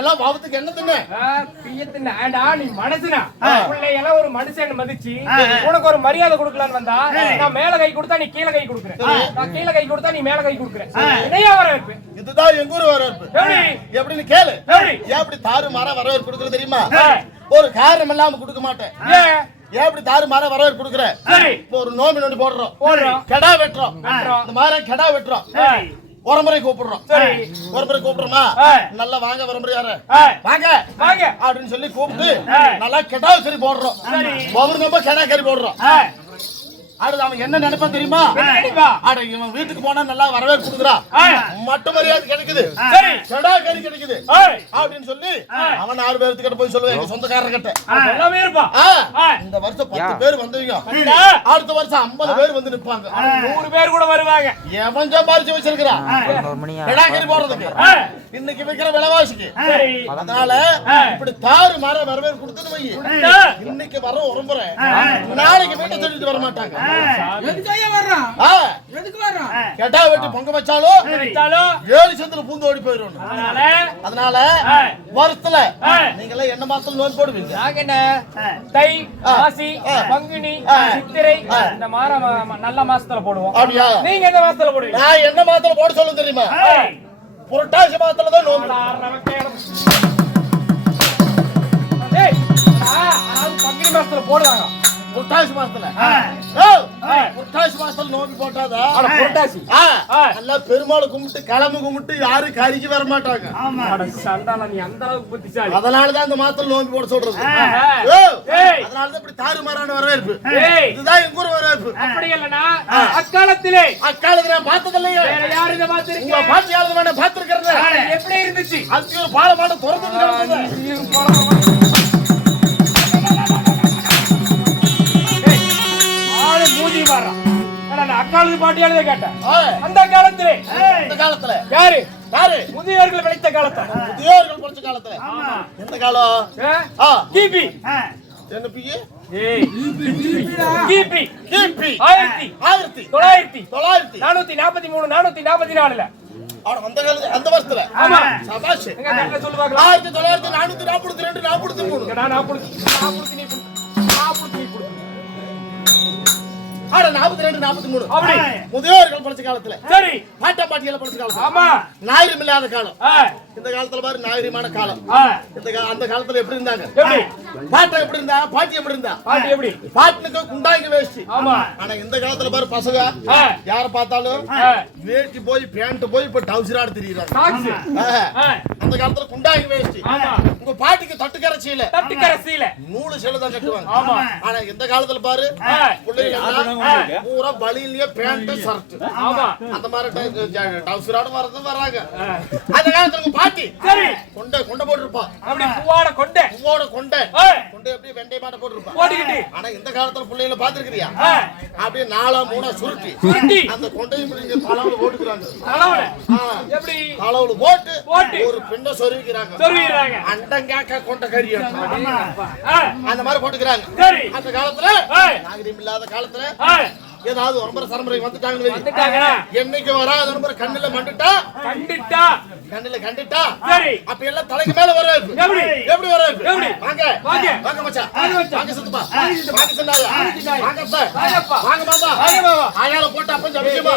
எல்லாம் பாவத்துக்கு என்ன தின்ன பியத்தின ஆடா நீ மனுஷனா உள்ள எல்லாம் ஒரு மனுஷன் மதிச்சு உனக்கு ஒரு மரியாதை கொடுக்கலான்னு வந்தா நான் மேல கை கொடுத்தா நீ கீழ கை கொடுக்குற நான் கீழ கை கொடுத்தா நீ மேல கை கொடுக்குற இதையா வரவேற்பு இதுதான் எங்க ஊர் வரவேற்பு எப்படின்னு கேளு எப்படி தாறு மாற வரவேற்பு கொடுக்குறது தெரியுமா ஒரு காரணம் இல்லாம கொடுக்க மாட்டேன் எப்படி தாறு மாற வரவேற்பு கொடுக்குற இப்போ ஒரு நோம்பி நோண்டி போடுறோம் கெடா வெட்டுறோம் இந்த மாதிரி கெடா வெட்டுறோம் ஒருமுறை கூப்பிடுறோம் ஒருமுறை கூப்பிடுறோமா நல்லா வாங்க ஒருமுறையார வாங்க வாங்க அப்படின்னு சொல்லி கூப்பிட்டு நல்லா கெடா கறி போடுறோம் ஒவ்வொரு நம்ம கெடா கறி போடுறோம் அடுத்து அவன் என்ன நினைப்பான் தெரியுமா அட இவன் வீட்டுக்கு போனா நல்லா வரவேற்பு கொடுக்குறான் மட்டும் மரியாதை கிடைக்குது கெடா கறி கிடைக்குது அப்படின்னு சொல்லி அவன் 4 பேர்த்துக்கிட்ட போய் சொல்லுவேன் எங்க சொந்தக்காரர் கிட்ட இந்த வருஷம் 10 பேர் வந்தவங்க அடுத்த வருஷம் 50 பேர் வந்து நிப்பாங்க 100 பேர் கூட வருவாங்க எவன் சம்பாரிச்சு வச்சிருக்கிறான் கெடா கறி போடுறதுக்கு இன்னைக்கு விக்கிற விலைவாசிக்கு அதனால இப்படி தாறு மாற வரவேற்பு கொடுத்துட்டு வை இன்னைக்கு வர ஒருமுறை நாளைக்கு வீட்டை சொல்லிட்டு வர மாட்டாங்க கெடா வெட்டி பொங்க வச்சாலும் 7 சந்தில பூந்து ஓடி போயிடும் அதனால வருஷத்துல நீங்க எல்லாம் என்ன மாசத்துல நோய் போடுவீங்க தை மாசி பங்குனி சித்திரை இந்த நல்ல மாசத்துல போடுவோம் நீங்க எந்த மாசத்துல போடுவீங்க நான் என்ன மாசத்துல போட சொல்லும் தெரியுமா புரட்டாசி மாசத்துல தான் நோய் பங்குனி மாசத்துல போடுவாங்க புரட்டாசி மாசத்துல புரட்டாசி மாசத்துல நோம்பி போட்டாதா புரட்டாசி நல்லா பெருமாளை கும்பிட்டு கிளம்பு கும்பிட்டு யாரும் கறிக்கு வர மாட்டாங்க நீ அந்த அளவுக்கு புத்திசாலி அதனாலதான் இந்த மாசத்துல நோம்பி போட சொல்றது அதனாலதான் இப்படி தாறுமாறான வரவேற்பு இதுதான் எங்க ஊர் வரவேற்பு அப்படி இல்லனா அக்காலத்திலே நான் பார்த்ததில்லையே யாரு இத பாத்துறீங்க உங்க பாத்து யாரு வேணா பாத்துக்கிறேன் எப்படி இருந்துச்சு அதுக்கு ஒரு பாலமாட திறந்து மூஞ்சி மாறான் அக்காலத்து பாட்டியாலே கேட்டேன் அந்த காலத்துல யாரு முதியோர்கள் விளைத்த காலத்துல முதியோர்கள் படிச்ச காலத்துல எந்த காலம் கிபி என்ன பிஏ கிபி 1943 444ல அந்த வருஷத்துல சபாஷ் சொல்லுவாங்க 1942 43 நான் 40 42 43 அப்படி முதியோர்கள் படிச்ச காலத்துல சரி பாட்டா பாட்டியல படிச்ச காலத்துல ஆமா ஞாயிறு இல்லாத காலம் இந்த காலத்துல பாரு ஞாயிறுமான காலம் அந்த காலத்துல எப்படி இருந்தாங்க பாட்டா எப்படி இருந்தா பாட்டி எப்படி இருந்தா பாட்டி எப்படி பாட்டுக்கு குண்டாங்கி வேஷ்டி ஆமா ஆனா இந்த காலத்துல பாரு பசங்க யார பார்த்தாலும் வேஷ்டி போய் பேண்ட் போய் இப்ப டவுசர் ஆட தெரியுறாங்க அந்த காலத்துல குண்டாங்கி வேஷ்டி உங்க பாட்டிக்கு தட்டுக்கரசியில நூலு சேலை தான் கட்டுவாங்க ஆனா இந்த காலத்துல பாரு பூரா பலியிலேயே பேண்ட் ஷர்ட் அந்த மாதிரி டவுசரோட வர்றாங்க அந்த காலத்துல பாட்டி கொண்ட போட்டுருப்பா அப்படி கொண்ட எப்படி வெண்டை மாட்ட போட்டுருப்பா ஆனா இந்த காலத்துல பிள்ளைகளை பாத்துருக்கிறியா அப்படியே 4 3 சுருட்டி அந்த கொண்டையை தலைவுல போட்டுக்கிறாங்க எப்படி தலைவுல போட்டு ஒரு பிண்ட சொருவிக்கிறாங்க அண்டங்காக்க கொண்ட கறி அந்த மாதிரி போட்டுக்கிறாங்க அந்த காலத்துல நாகரிகம் இல்லாத காலத்துல ஏதாவது ஒரு முறை சரமுறை வந்துட்டாங்க என்னைக்கு வராத ஒரு முறை கண்ணுல கண்டுட்டா அப்ப எல்லாம் தலைக்கு மேல வரவேற்பு எப்படி வரவேற்பு வாங்க மச்சான் வாங்க சுத்தமா வாங்க சொன்னாங்க வாங்க மாமா ஆயால போட்டு அப்ப ஜபிக்குமா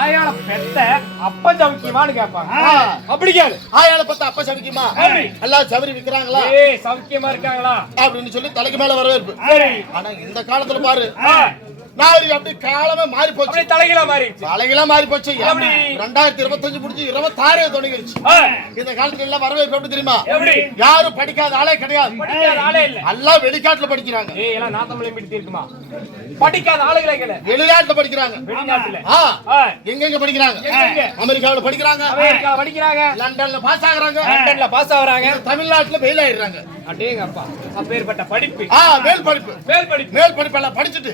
ஆயால பெத்த அப்ப சவுக்கியமான்னு கேட்பாங்க அப்படி கேளு ஆயால பெத்த அப்ப சவுக்கியமா எல்லாம் சவரி விக்கிறாங்களா சவுக்கியமா இருக்காங்களா அப்படின்னு சொல்லி தலைக்கு மேல வரவேற்பு ஆனா இந்த காலத்துல பாரு அப்படி காலமே மாறி போச்சு தலைகளா மாறி போச்சு 2025 முடிஞ்சு 26 தொடங்கிருச்சு இந்த காலத்துல எல்லாம் வரவேற்பு எப்படி தெரியுமா யாரும் படிக்காத ஆளே கிடையாது எல்லாம் வெளிநாட்டுல படிக்கிறாங்க படிக்காத ஆளுகளே வெளிநாட்டுல படிக்கிறாங்க எங்க படிக்கிறாங்க அமெரிக்காவுல படிக்கிறாங்க லண்டன்ல பாஸ் ஆகுறாங்க தமிழ்நாட்டுல ஃபெயில் ஆயிடுறாங்க அடேங்கப்பா அப்பேர்பட்ட படிப்பு மேல் படிப்பு எல்லாம் படிச்சிட்டு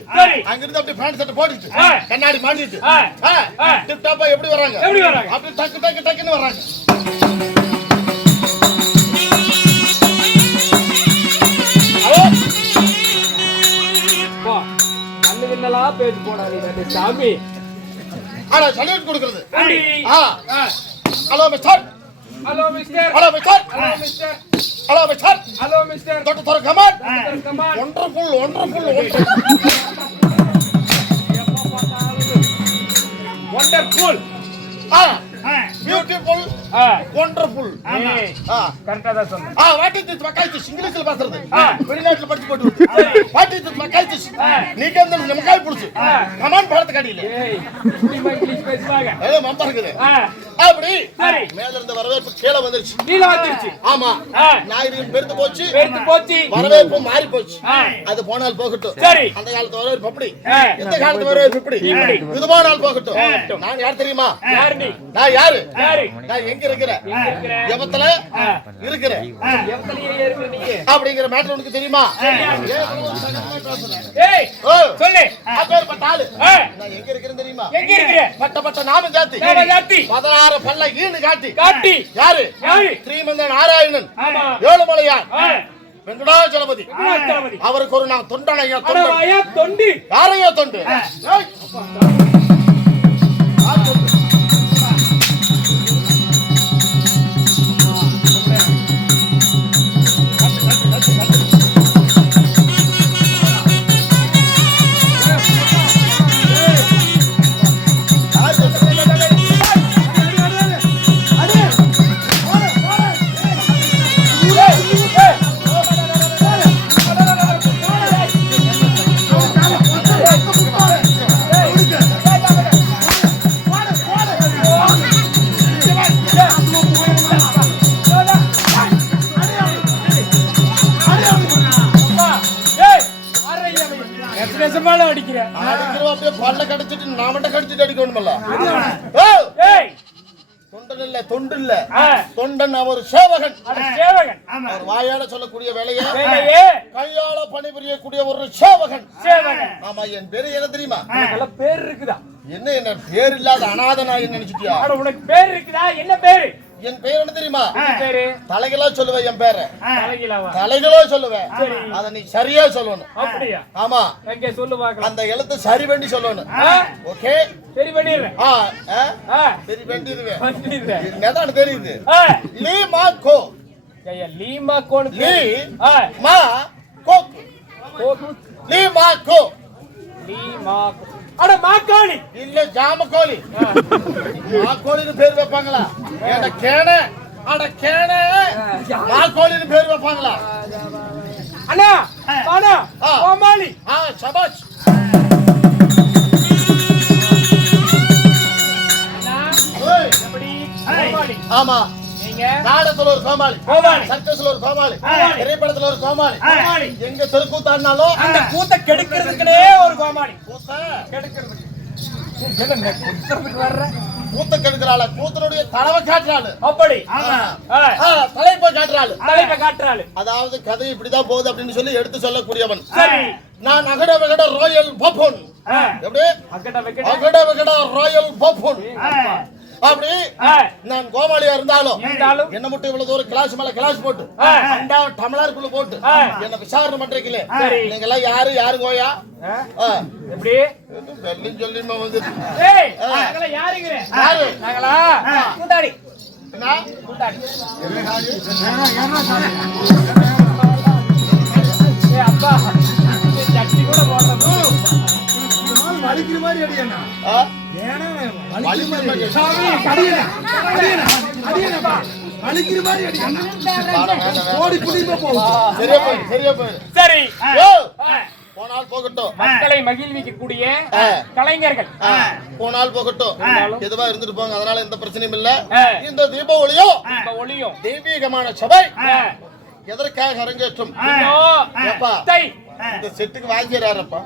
அங்க இருந்து அப்படியே பேண்ட் ஷர்ட் போட்டுட்டு கண்ணாடி மாட்டிட்டு டிப் டாப்பா எப்படி வராங்க அப்படியே டக்குன்னு வராங்க கண்ணு கிண்ணலா பேசி போடாதீங்க சாமி ஆனா சல்யூட் கொடுக்கிறது. Ready. Hello mister. Hello mister. Hello mister. Hello mister. Hello mister. Hello mister. Doctor come on. Come on. Wonderful. Wonderful. Beautiful. Wonderful. கரெக்டா தான் சொன்னேன். வாட் இஸ் திஸ் மக்காய்ஸ் இங்கிலீஷ்ல பேசுறது. வெளிநாட்டுல படிச்சு போட்டு. வாட் இஸ் திஸ் மக்காய்ஸ்? நீங்க வந்து நமக்காய் புடிச்சு. கமான் பாடத்து காடியில. ஏய், சும்மா இங்கிலீஷ் பேசுவாங்க. ஏதோ மம்பா இருக்குது. அப்படி மேல இருந்து வரவேற்பு கீழ வந்துருச்சு. கீழ வந்துருச்சு. ஆமா. நாயிரம் பெருத்து போச்சு. பெருத்து போச்சு. வரவேற்பு மாறி போச்சு. அது போனால் போகட்டும். சரி. அந்த காலத்து வரவேற்பு அப்படி. இந்த காலத்து வரவேற்பு இப்படி. இது போனால் போகட்டும். நான் யார் தெரியுமா? யாரு நீ? நான் யாரு? யாரு? நான் எங்க இருக்கிறேன்? எங்க இருக்கிற? எவத்துல இருக்கிறேன்? எவத்தலையே இருக்கிற நீ? அப்படிங்கிற மேட்டர் உனக்கு தெரியுமா? ஏய், ஓ சொல்லு. அப்பேற்பட்ட ஆளு. நான் எங்க இருக்கிறேன் தெரியுமா? எங்க இருக்கிற? பட்ட நாம ஜாதி. நாம ஜாதி. 16 பல்ல ஈனு காட்டி. காட்டி. யாரு? யாரு? ஸ்ரீமந்த நாராயணன். ஆமா. ஏழுமலையான். வெங்கடாச்சலபதி. வெங்கடாச்சலபதி. அவருக்கு ஒரு நான் தொண்டனையா அட வாயா தொண்டு. யாரையா தொண்டு? ஏய். யார் தொண்டு? அப்படியே பல்ல கடிச்சிட்டு நாமட்ட கடிச்சிட்டு அடிக்கணுமல்ல. ஏய், தொண்டன் இல்ல, தொண்டு இல்ல, தொண்டன் அவர் சேவகன். அவர் வாயால சொல்லக்கூடிய வேலையை கையால பணிபுரியக்கூடிய ஒரு சேவகன். ஆமா, என் பேரு என்ன தெரியுமா? பேர் இருக்குதா? என்ன பேர் இல்லாத அநாதனாய் நினைச்சிட்டியா? உனக்கு பேர் இருக்குதா? என்ன பேரு? என் பேர் என்ன தெரியுமா? தலைகளா சொல்லுவேன். என் பேரை தலைகளா சொல்லுவேன். அத நீ சரியா சொல்லணும். அப்படியா? ஆமா. எங்க சொல்லு பார்க்கலாம். அந்த எழுத்து சரி பண்ணி சொல்லணும். ஓகே, சரி பண்ணிடுறேன். சரி பண்ணிடுவேன். பண்ணிடுறேன். என்னதான் தெரியுது? லீ மா கோ. ஐயா, லீமா கோன். லீ மா கோ. லீ மா கோ. லீமா கோ. அட மாக்காளி இல்ல ஜாமக்கோலி. மாக்கோலின்னு பேர் வைப்பாங்களா? ஏட கேன. அட கேன மாக்கோலின்னு பேர் வைப்பாங்களா? அண்ணா வாடா கோமாளி. சபாஷ். அண்ணா எப்படி கோமாளி? ஆமா, நீங்க நாடகத்துல ஒரு கோமாளி, சர்க்கஸ்ல ஒரு கோமாளி, திரைப்படத்துல ஒரு கோமாளி, எங்க தெருக்கூத்தாடினாலும் அந்த கூத்த கெடுக்கிறதுக்குனே ஒரு கோமாளி. கூத்த கெடுக்கிறதுக்கு கூத்த கெடுக்கிறாள். கூத்தனுடைய தலைவை காட்டுறாள். அப்படி தலைப்பை காட்டுறாள். தலைப்பை காட்டுறாள். அதாவது கதை இப்படிதான் போகுது அப்படின்னு சொல்லி எடுத்து சொல்லக்கூடியவன். சரி. நான் அகட விகட ராயல் பப்புன். எப்படி? அகட விகட ராயல் பப்புன். அப்படி நான் கோமாளியா இருந்தாலும் என்ன மட்டும் இவ்வளவு தூரம் கிளாஸ் மேல கிளாஸ் போட்டு டம்ளருக்குள்ள போட்டு என்ன விசாரணை பண்றீங்களே, நீங்க எல்லாம் யாரு யாரு கோயா? எப்படி வெள்ளின்னு சொல்லி வந்து யாரு நாங்களா? கூத்தாடி. அப்பா சட்டி கூட போடுறது வலிக்கிற மாதிரி அடியண்ணா. சரி, போனால் போகட்டும். மக்களை மகிழ்விக்கக்கூடிய கலைஞர்கள் போனால் போகட்டும், எதுவா இருந்துட்டு போங்க. அதனால எந்த பிரச்சனையும் இல்ல. இந்த தீப ஒளியும் தெய்வீகமான சபை எதற்காக அரங்கேற்றும்? இந்த செட்டுக்கு வாங்கிடுறாருப்பா.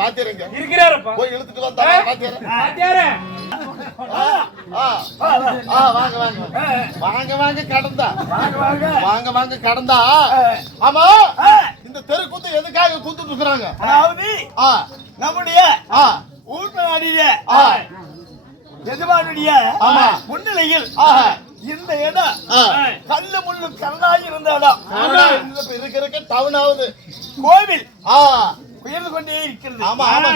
வாத்தியாரங்க இருக்கிறாரப்பா. போய் இழுத்துட்டு வந்தா வாத்தியார. வாங்க வாங்க கடந்தா. வாங்க வாங்க கடந்தா. ஆமா, இந்த தெரு கூத்து எதுக்காக கூத்துட்டு இருக்கிறாங்க? அதாவது நம்முடைய ஊர்நாடிய எஜமானுடைய முன்னிலையில் இந்த இடம் கல்லு முள்ளு கரடாய் இருந்த இடம் இருக்கிற டவுன் ஆகுது. கோவில் உயர்ந்து கொண்டே இருக்கிறது. ஆமா ஆமா.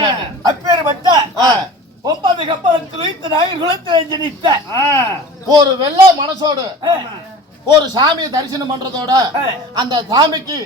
அப்பேற்பட்ட ஒன்பது கப்பலத்தில் வைத்து நாயர் குலத்தில் ஜனித்த ஒரு வெள்ள மனசோடு ஒரு சாமியை தரிசனம் பண்றதோட அந்த சாமிக்கு